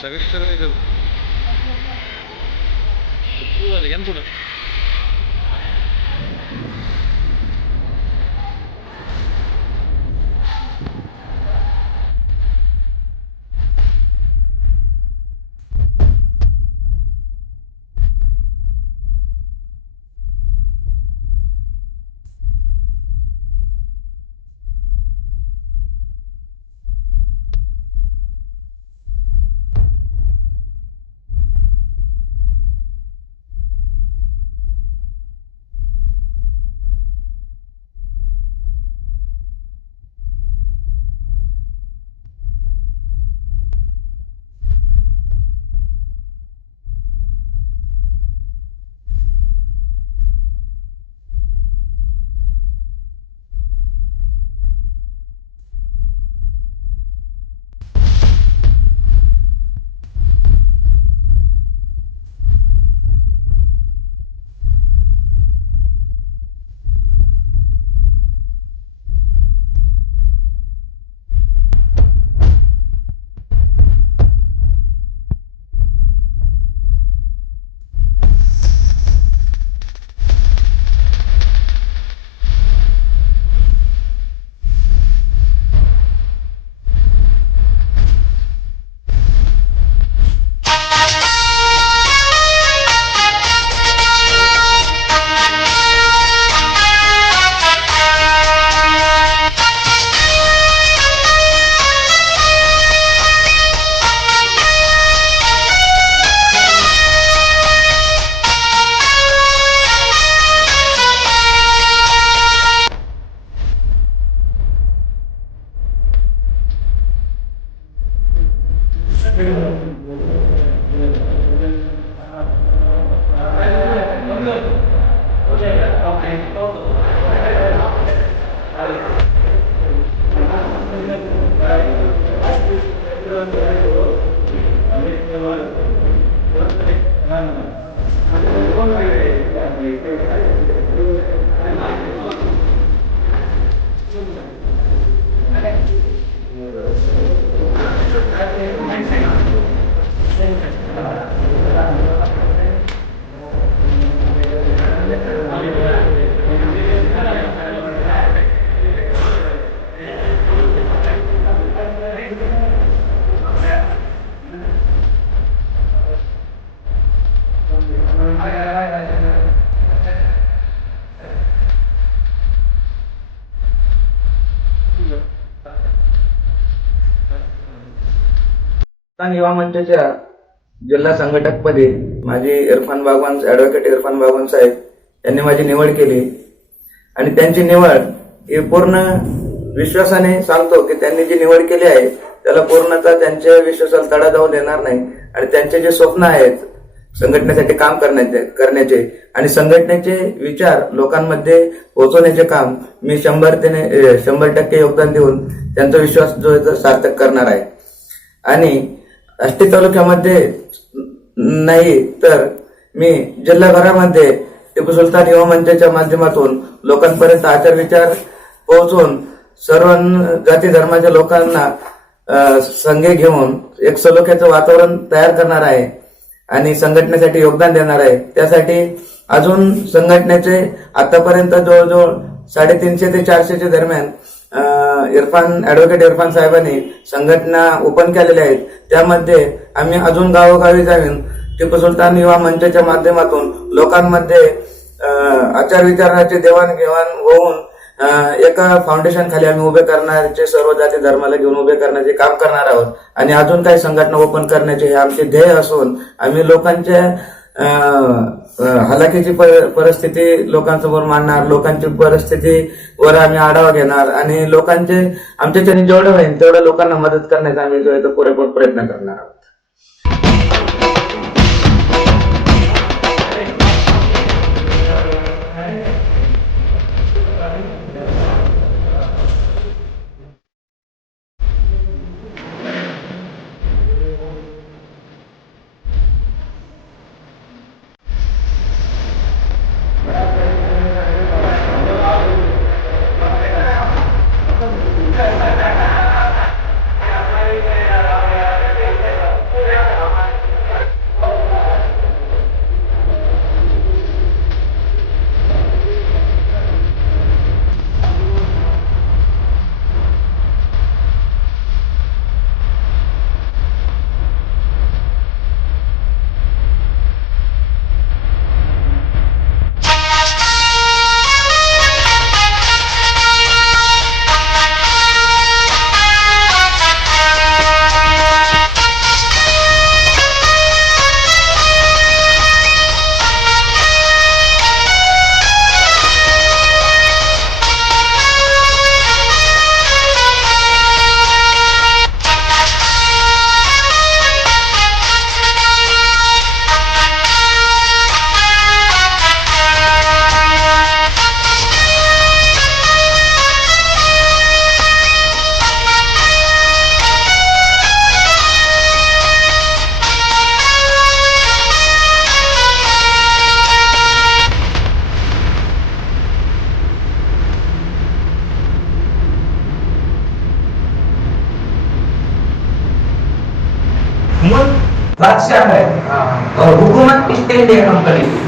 सगळे झाले का पुढं. युवा मंचाच्या जिल्हा संघटक पदी माझी ॲडव्होकेट इरफान बागवान साहेब यांनी माझी निवड केली आणि त्यांची निवड ही पूर्ण विश्वासाने सांगतो की त्यांनी जी निवड केली आहे त्याला पूर्णतः त्यांच्या विश्वासाला तडा जाऊ देणार नाही आणि त्यांचे जे स्वप्न आहेत संघटनेसाठी काम करण्याचे आणि संघटनेचे विचार लोकांमध्ये पोहोचवण्याचे काम मी 100% योगदान देऊन त्यांचा विश्वास जो सार्थक करणार आहे. आणि आष्टी तालुक्यामध्ये नाही तर मी जिल्हाभरामध्ये टिपू सुलतान युवा मंचाच्या माध्यमातून लोकांपर्यंत आचार विचार पोहोचवून सर्व जाती धर्माच्या लोकांना संघे घेऊन एक सलोख्याचं वातावरण तयार करणार आहे आणि संघटनेसाठी योगदान देणार आहे. त्यासाठी अजून संघटनेचे आतापर्यंत जवळजवळ 350 ते 400 दरम्यान ॲडव्होकेट इरफान साहेबांनी संघटना ओपन केलेल्या आहेत. त्यामध्ये आम्ही अजून गावोगावी जाऊन टिपू सुलतान युवा मंचाच्या माध्यमातून लोकांमध्ये आचार विचाराचे देवाणघेवाण होऊन एका फाउंडेशन खाली आम्ही उभे करण्याचे सर्व जाती धर्माला घेऊन उभे करण्याचे काम करणार आहोत आणि अजून काही संघटना ओपन करण्याचे हे आमचे ध्येय असून आम्ही लोकांच्या हलाखीची परिस्थिती लोकांसमोर मांडणार, लोकांची परिस्थितीवर आम्ही आढावा घेणार आणि लोकांचे आमच्याच्याने जेवढं होईल तेवढ्या लोकांना मदत करण्याचा आम्ही जो आहे तो पुरेपूर प्रयत्न करणार आहोत. मुल्क बादशाह है और हुकूमत ईस्ट इंडिया कंपनी की।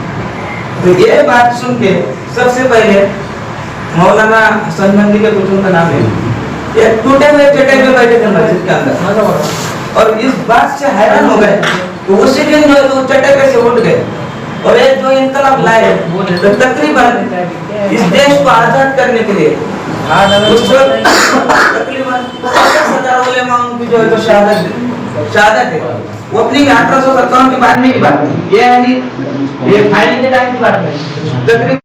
तो ये बात सुन के सबसे पहले मौलाना हसन नंदी के कुछ उनका नाम है, ये टूटे हुए चटाई पे बैठे थे मस्जिद के अंदर और इस बात से हैरान हो गए। तो उसी दिन जो है तो चटाई पे से उठ गए और एक जो इनकलाब लाए तो तकरीबन इस देश को आजाद करने के लिए उस वक्त तकरीबन 50,000 उलेमा की जो है तो शहादत है। वो अपनी 1857 के बाद में की बात है, ये फाइनल के टाइम की बात है। तकरीबन